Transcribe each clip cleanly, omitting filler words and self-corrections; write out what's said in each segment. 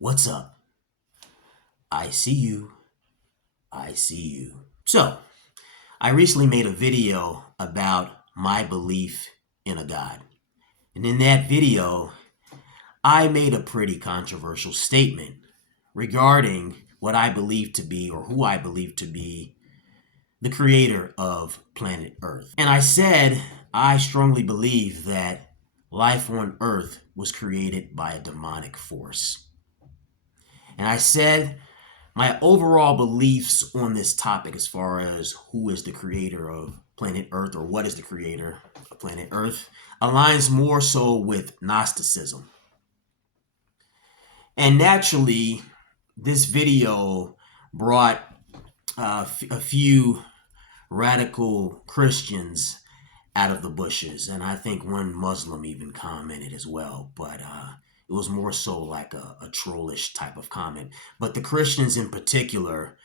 What's up? I see you. I see you. So, I recently made a video about my belief in a God. And in that video, I made a pretty controversial statement regarding what I believe to be, or who I believe to be, the creator of planet Earth. And I said I strongly believe that life on Earth was created by a demonic force. And I said my overall beliefs on this topic, as far as who is the creator of planet Earth or what is the creator of planet Earth, aligns more so with Gnosticism. And naturally, this video brought a few radical Christians out of the bushes. And I think one Muslim even commented as well. But it was more so like a trollish type of comment. But the Christians in particular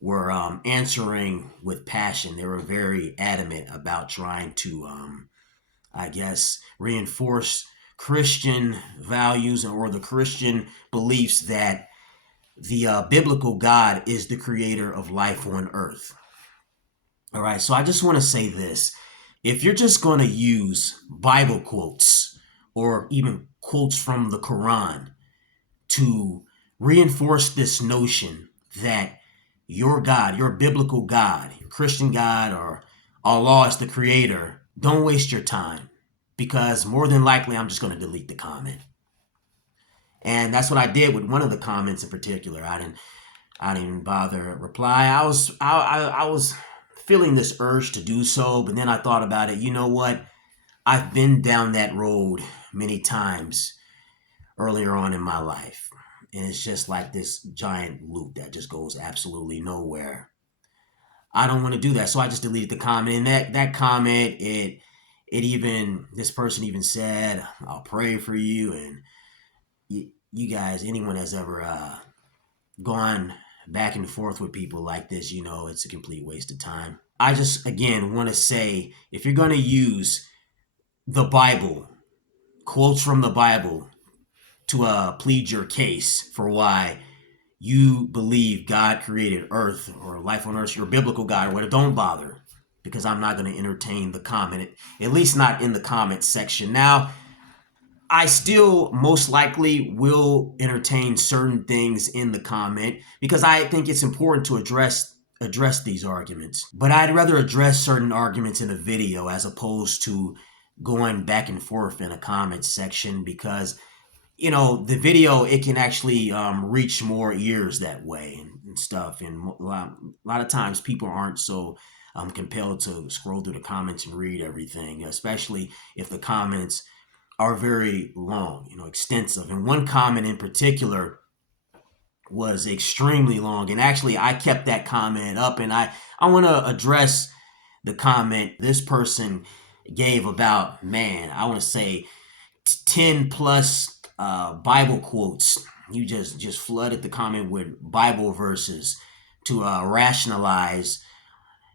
were answering with passion. They were very adamant about trying to, reinforce Christian values or the Christian beliefs that the biblical God is the creator of life on earth. All right, so I just want to say this. If you're just going to use Bible quotes or even quotes from the Quran to reinforce this notion that your God, your biblical God, your Christian God, or Allah is the creator, don't waste your time, because more than likely I'm just going to delete the comment. And that's what I did with one of the comments in particular. I didn't even bother reply. I was feeling this urge to do so, but then I thought about it. You know what? I've been down that road many times earlier on in my life. And it's just like this giant loop that just goes absolutely nowhere. I don't want to do that. So I just deleted the comment. And that comment, this person even said, I'll pray for you. And you guys, anyone has ever gone back and forth with people like this, it's a complete waste of time. I just, again, want to say, if you're going to use the Bible, quotes from the Bible, to plead your case for why you believe God created Earth or life on Earth, your biblical God or whatever, don't bother, because I'm not going to entertain the comment, at least not in the comment section. Now, I still most likely will entertain certain things in the comment because I think it's important to address these arguments. But I'd rather address certain arguments in a video as opposed to going back and forth in a comment section, because the video, it can actually reach more ears that way and stuff. And a lot of times people aren't so compelled to scroll through the comments and read everything, especially if the comments are very long, extensive. And one comment in particular was extremely long. And actually, I kept that comment up, and I want to address the comment this person gave about, I want to say 10 plus Bible quotes. You just flooded the comment with Bible verses to rationalize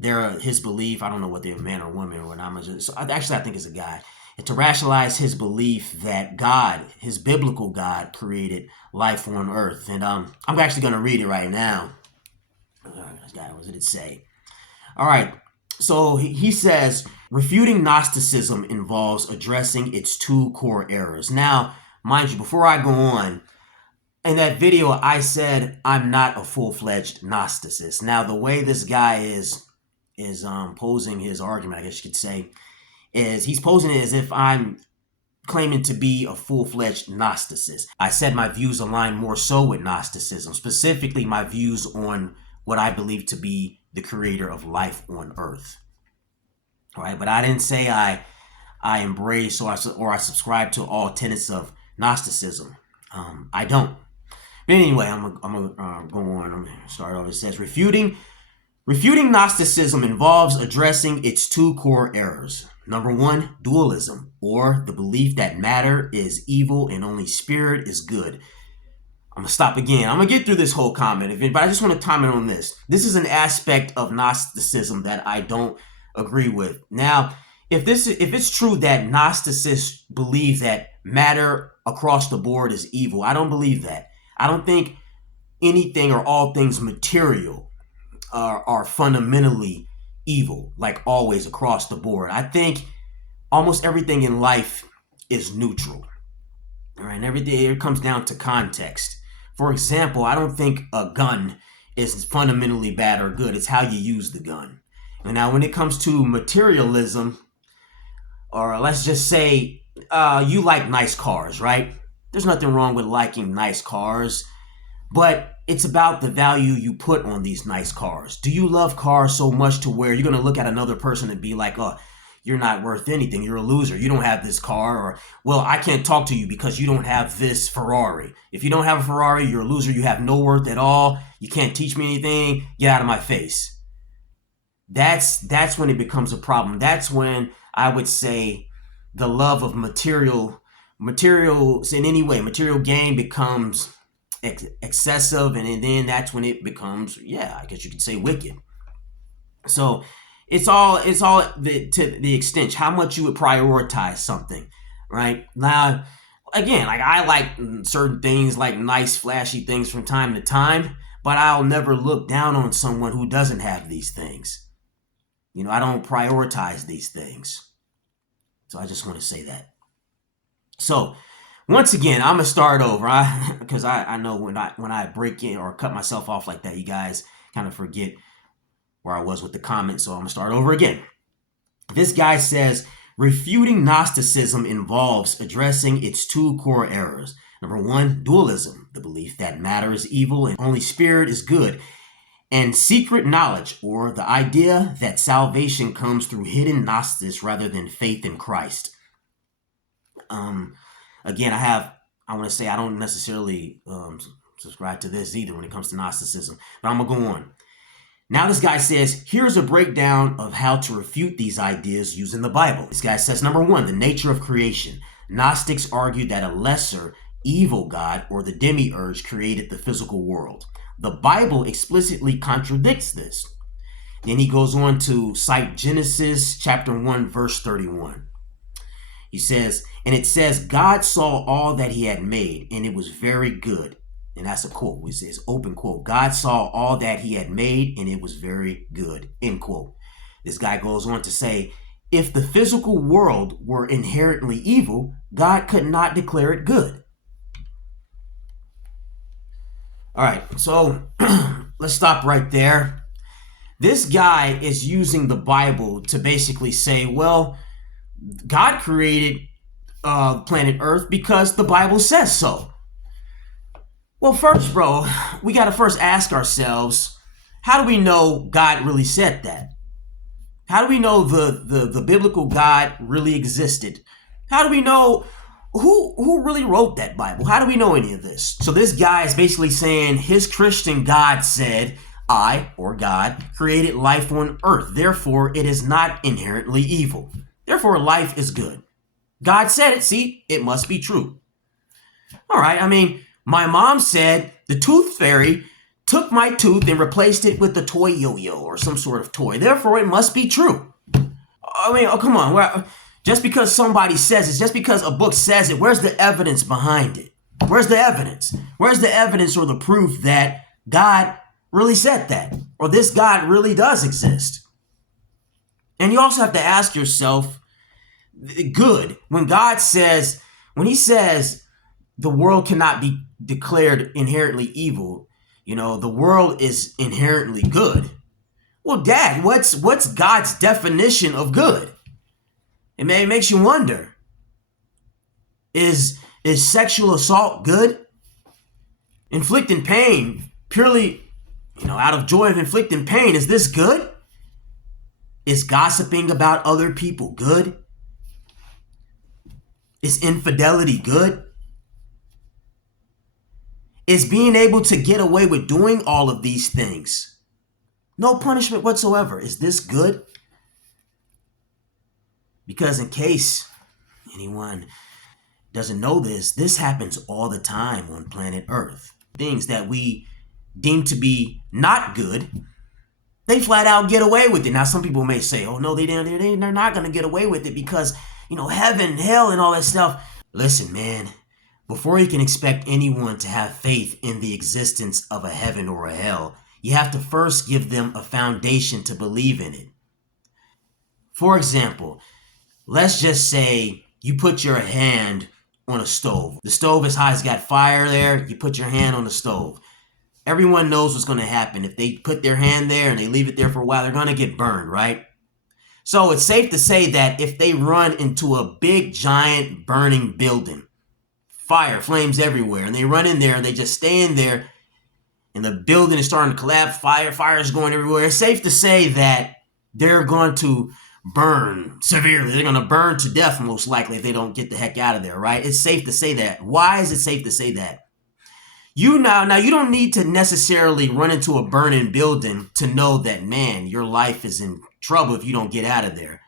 his belief. I don't know what they're, man or woman or what. I think it's a guy. And to rationalize his belief that God, his biblical God, created life on earth. And I'm actually going to read it right now. What did it say? All right. So he says, refuting Gnosticism involves addressing its two core errors. Now, mind you, before I go on, in that video, I said I'm not a full-fledged Gnosticist. Now, the way this guy is posing his argument, I guess you could say, is he's posing it as if I'm claiming to be a full-fledged Gnosticist. I said my views align more so with Gnosticism, specifically my views on what I believe to be the creator of life on earth. All right, but I didn't say I embrace or I subscribe to all tenets of Gnosticism. I don't. But anyway, I'm gonna go on. I'm gonna start over. It says refuting Gnosticism involves addressing its two core errors. Number one, dualism, or the belief that matter is evil and only spirit is good. I'm going to stop again. I'm going to get through this whole comment, but I just want to comment on this. This is an aspect of Gnosticism that I don't agree with. Now, if it's true that Gnosticists believe that matter across the board is evil, I don't believe that. I don't think anything or all things material are fundamentally evil, like always across the board. I think almost everything in life is neutral. All right, and everything it comes down to context. For example, I don't think a gun is fundamentally bad or good. It's how you use the gun. And now, when it comes to materialism, or let's just say you like nice cars, right? There's nothing wrong with liking nice cars, but it's about the value you put on these nice cars. Do you love cars so much to where you're going to look at another person and be like, oh, you're not worth anything. You're a loser. You don't have this car. Or, well, I can't talk to you because you don't have this Ferrari. If you don't have a Ferrari, you're a loser. You have no worth at all. You can't teach me anything. Get out of my face. That's when it becomes a problem. That's when I would say the love of materials in any way, material gain becomes excessive, and then that's when it becomes, I guess you could say, wicked. So it's all to the extent how much you would prioritize something, right? Now, again, like I like certain things, like nice, flashy things from time to time, but I'll never look down on someone who doesn't have these things. I don't prioritize these things. So I just want to say that. So once again, I'm gonna start over because I know when I break in or cut myself off like that, you guys kind of forget where I was with the comment. So I'm gonna start over again. This guy says, refuting Gnosticism involves addressing its two core errors. Number one, dualism, the belief that matter is evil and only spirit is good. And secret knowledge, or the idea that salvation comes through hidden gnosis rather than faith in Christ. Again, I want to say I don't necessarily subscribe to this either when it comes to Gnosticism, but I'm going to go on. Now this guy says, here's a breakdown of how to refute these ideas using the Bible. This guy says, number one, the nature of creation. Gnostics argued that a lesser, evil God, or the demiurge, created the physical world. The Bible explicitly contradicts this. Then he goes on to cite Genesis chapter 1, verse 31. He says, and it says, God saw all that he had made, and it was very good. And that's a quote. It says, open quote. God saw all that he had made, and it was very good, end quote. This guy goes on to say, if the physical world were inherently evil, God could not declare it good. All right, so let's stop right there. This guy is using the Bible to basically say, well, God created planet Earth because the Bible says so. Well, first, bro, we got to first ask ourselves, how do we know God really said that? How do we know the biblical God really existed? How do we know who really wrote that Bible? How do we know any of this? So this guy is basically saying his Christian God said, I, or God, created life on earth. Therefore, it is not inherently evil. Therefore, life is good. God said it. See, it must be true. All right. I mean, my mom said the tooth fairy took my tooth and replaced it with a toy yo-yo or some sort of toy. Therefore, it must be true. I mean, oh, come on. Just because somebody says it, just because a book says it, where's the evidence behind it? Where's the evidence? Where's the evidence or the proof that God really said that? Or this God really does exist? And you also have to ask yourself, good, when he says the world cannot be declared inherently evil, the world is inherently good. Well, Dad, what's God's definition of good? It makes you wonder, is sexual assault good? Inflicting pain purely, out of joy of inflicting pain, is this good? Is gossiping about other people good? Is infidelity good? Is being able to get away with doing all of these things, no punishment whatsoever, is this good? Because in case anyone doesn't know this happens all the time on planet Earth. Things that we deem to be not good, they flat out get away with it. Now, some people may say, oh, no, they're not going to get away with it because, heaven, hell, and all that stuff. Listen, man, Before you can expect anyone to have faith in the existence of a heaven or a hell, you have to first give them a foundation to believe in it. For example, let's just say you put your hand on a stove. The stove is hot, it's got fire there. You put your hand on the stove. Everyone knows what's going to happen. If they put their hand there and they leave it there for a while, they're going to get burned, right? So it's safe to say that if they run into a big, giant, burning building, fire, flames everywhere, and they run in there and they just stay in there, and the building is starting to collapse, fire is going everywhere, it's safe to say that they're going to burn severely. They're going to burn to death most likely if they don't get the heck out of there, right? It's safe to say that. Why is it safe to say that? Now you don't need to necessarily run into a burning building to know that, man, your life is in trouble if you don't get out of there.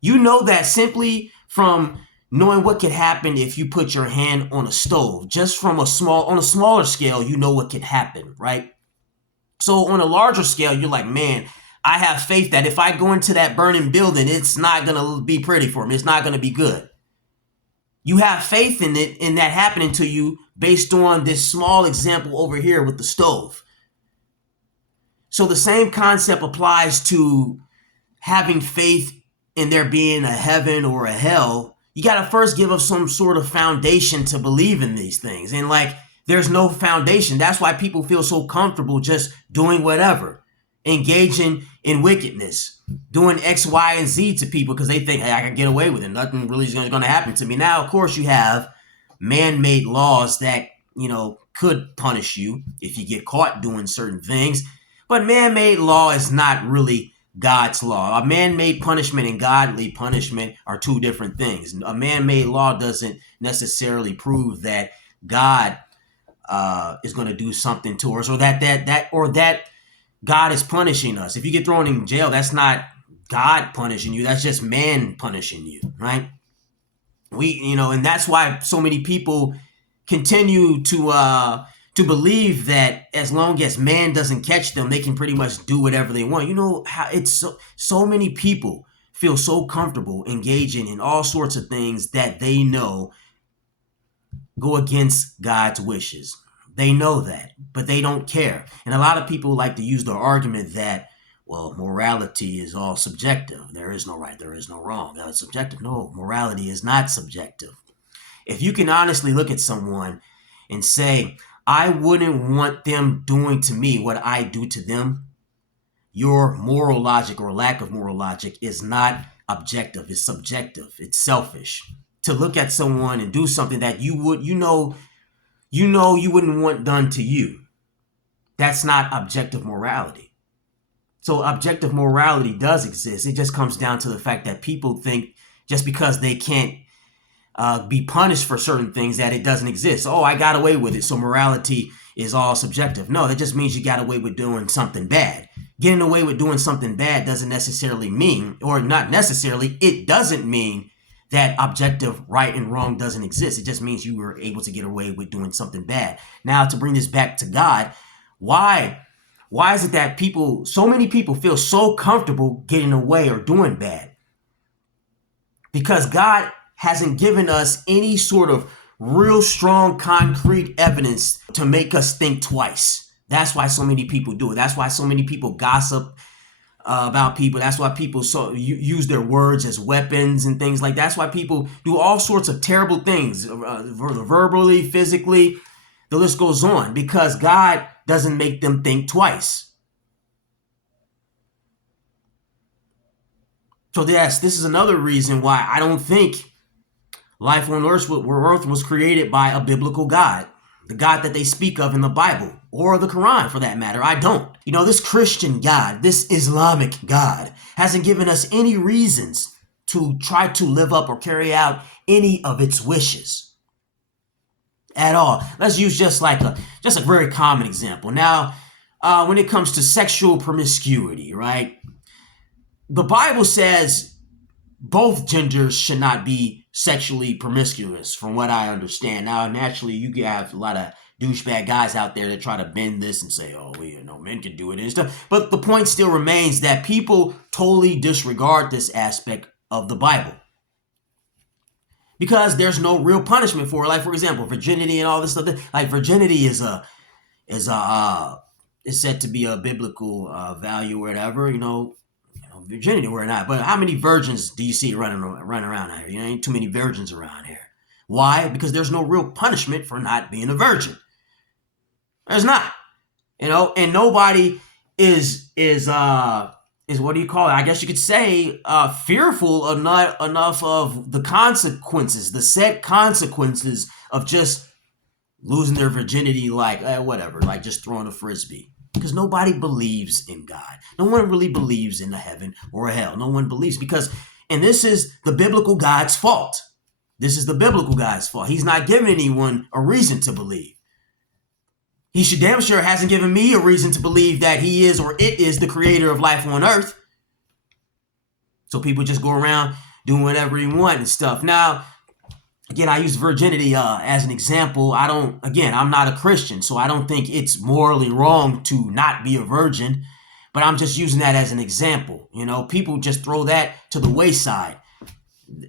You know that simply from knowing what could happen if you put your hand on a stove. Just on a smaller scale, you know what could happen, right? So on a larger scale, you're like, man, I have faith that if I go into that burning building, it's not going to be pretty for me. It's not going to be good. You have faith in it, in that happening to you based on this small example over here with the stove. So the same concept applies to having faith in there being a heaven or a hell. You got to first give us some sort of foundation to believe in these things. And there's no foundation. That's why people feel so comfortable just doing whatever, engaging in wickedness, doing X, Y, and Z to people because they think, hey, I can get away with it. Nothing really is going to happen to me. Now, of course, you have man-made laws that, could punish you if you get caught doing certain things. But man-made law is not really God's law. A man-made punishment and godly punishment are two different things. A man-made law doesn't necessarily prove that God is going to do something to us, or that God is punishing us. If you get thrown in jail, that's not God punishing you. That's just man punishing you, right? And that's why so many people continue to believe that as long as man doesn't catch them, they can pretty much do whatever they want. You know how it's so many people feel so comfortable engaging in all sorts of things that they know go against God's wishes. They know that, but they don't care. And a lot of people like to use the argument that, well, morality is all subjective. There is no right, there is no wrong. It's subjective. No, morality is not subjective. If you can honestly look at someone and say, I wouldn't want them doing to me what I do to them, your moral logic or lack of moral logic is not objective. It's subjective. It's selfish. To look at someone and do something that you wouldn't want done to you. That's not objective morality. So objective morality does exist. It just comes down to the fact that people think just because they can't be punished for certain things that it doesn't exist. Oh, I got away with it, so morality is all subjective. No, that just means you got away with doing something bad. Getting away with doing something bad doesn't necessarily mean, or not necessarily, it doesn't mean that objective right and wrong doesn't exist. It just means you were able to get away with doing something bad. Now, to bring this back to God, why is it that so many people feel so comfortable getting away or doing bad? Because God hasn't given us any sort of real strong, concrete evidence to make us think twice. That's why so many people do it. That's why so many people gossip about people. That's why people use their words as weapons and things like that. That's why people do all sorts of terrible things, verbally, physically. The list goes on, because God doesn't make them think twice. So yes, this is another reason why I don't think life on earth was created by a biblical God, the God that they speak of in the Bible, or the Quran for that matter. I don't. This Christian God, this Islamic God, hasn't given us any reasons to try to live up or carry out any of its wishes at all. Let's use just a very common example. Now, when it comes to sexual promiscuity, right? The Bible says both genders should not be sexually promiscuous, from what I understand. Now, naturally, you have a lot of douchebag guys out there that try to bend this and say, oh, men can do it and stuff. But the point still remains that people totally disregard this aspect of the Bible. because there's no real punishment for it. Like, for example, virginity and all this stuff. Like, virginity is said to be a biblical value or whatever. Virginity or not. But how many virgins do you see running around out here? Ain't too many virgins around here. Why? Because there's no real punishment for not being a virgin. There's not. And nobody is what do you call it? I guess you could say fearful enough of the consequences, the set consequences of just losing their virginity, like whatever, like just throwing a frisbee. Because nobody believes in God. No one really believes in a heaven or a hell. No one believes and this is the biblical God's fault. This is the biblical God's fault. He's not giving anyone a reason to believe. He should damn sure hasn't given me a reason to believe that he is or it is the creator of life on earth. So people just go around doing whatever they want and stuff. Now, again, I use virginity as an example. I'm not a Christian, so I don't think it's morally wrong to not be a virgin, but I'm just using that as an example. People just throw that to the wayside.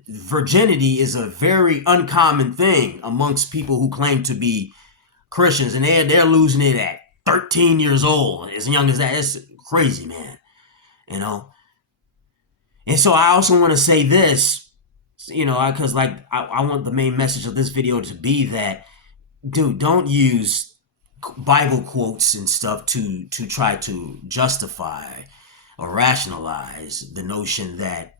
Virginity is a very uncommon thing amongst people who claim to be Christians, and they're losing it at 13 years old, as young as that. It's crazy, man. And so I also want to say this, because I want the main message of this video to be that, dude, don't use Bible quotes and stuff to try to justify or rationalize the notion that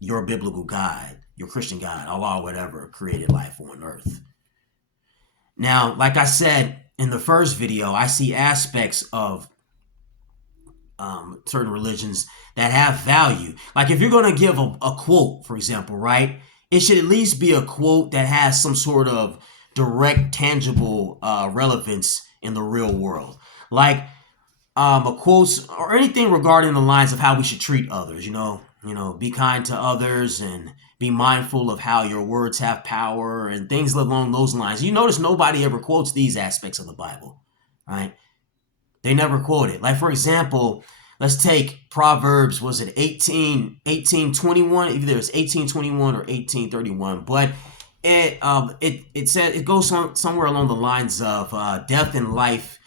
your biblical God, your Christian God, Allah, whatever, created life on earth. Now, like I said in the first video, I see aspects of certain religions that have value. Like if you're going to give a quote, for example, right, it should at least be a quote that has some sort of direct, tangible relevance in the real world. Like a quote or anything regarding the lines of how we should treat others, be kind to others and be mindful of how your words have power and things along those lines. You notice nobody ever quotes these aspects of the Bible, right? They never quote it. Like, for example, let's take Proverbs, was it 18:21? Either it's 18:21 or 18:31, but it said, it goes somewhere along the lines of death and life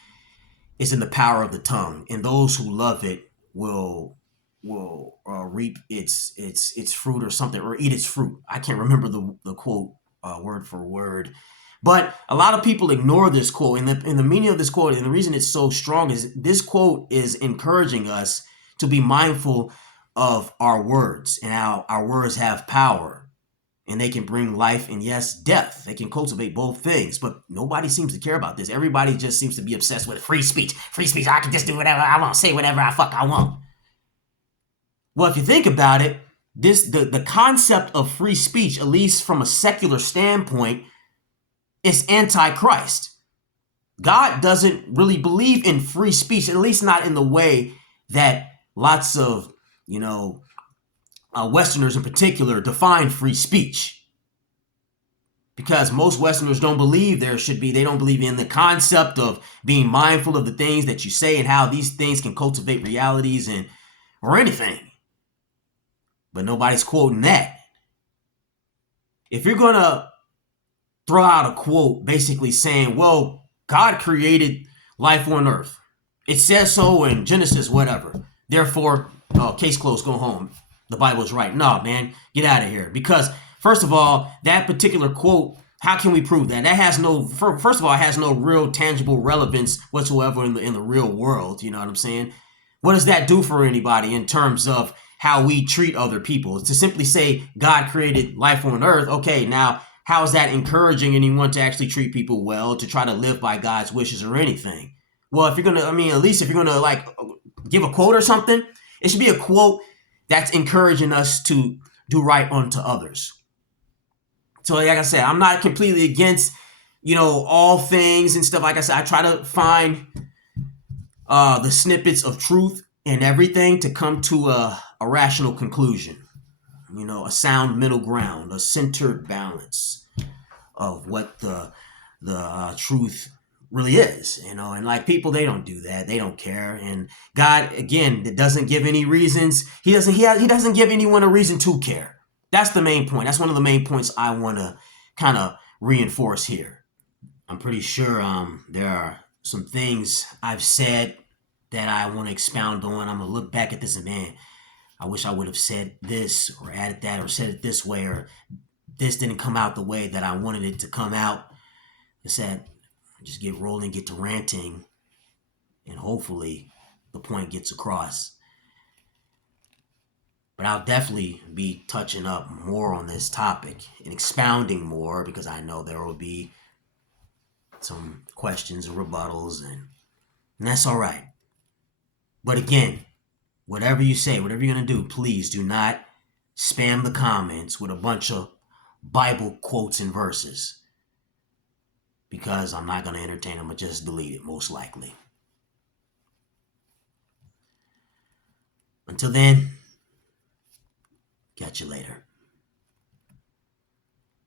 is in the power of the tongue, and those who love it will reap its fruit or something, or eat its fruit. I can't remember the quote word for word, but a lot of people ignore this quote. And the meaning of this quote, and the reason it's so strong, is this quote is encouraging us to be mindful of our words and how our words have power, and they can bring life and, yes, death. They can cultivate both things, but nobody seems to care about this. Everybody just seems to be obsessed with free speech. Free speech, I can just do whatever I want, say whatever I want. Well, if you think about it, the concept of free speech, at least from a secular standpoint, is anti-Christ. God doesn't really believe in free speech, at least not in the way that lots of, Westerners in particular define free speech. Because most Westerners don't believe they don't believe in the concept of being mindful of the things that you say and how these things can cultivate realities or anything. But nobody's quoting that. If you're going to throw out a quote basically saying, well, God created life on earth, it says so in Genesis, whatever, therefore, case closed, go home, the Bible is right. No, man, get out of here. Because first of all, that particular quote, how can we prove that? That has first of all, it has no real tangible relevance whatsoever in the real world. You know what I'm saying? What does that do for anybody in terms of how we treat other people? To simply say God created life on earth. Okay, now how is that encouraging anyone to actually treat people well, to try to live by God's wishes or anything? Well, if you're going to, at least if you're going to give a quote or something, it should be a quote that's encouraging us to do right unto others. So like I said, I'm not completely against, all things and stuff. Like I said, I try to find the snippets of truth in everything to come to a rational conclusion, a sound middle ground, a centered balance of what the truth really is, and like people, they don't do that. They don't care. And God, again, it doesn't give any reasons. He doesn't give anyone a reason to care. That's the main point. That's one of the main points I want to kind of reinforce here. I'm pretty sure there are some things I've said that I want to expound on. I'm gonna look back at this and, man, I wish I would have said this or added that or said it this way, or this didn't come out the way that I wanted it to come out. I said, just get rolling, get to ranting, and hopefully the point gets across. But I'll definitely be touching up more on this topic and expounding more, because I know there will be some questions and rebuttals, and that's all right. But again, whatever you say, whatever you're going to do, please do not spam the comments with a bunch of Bible quotes and verses, because I'm not going to entertain them. I'm going to just delete it, most likely. Until then, catch you later.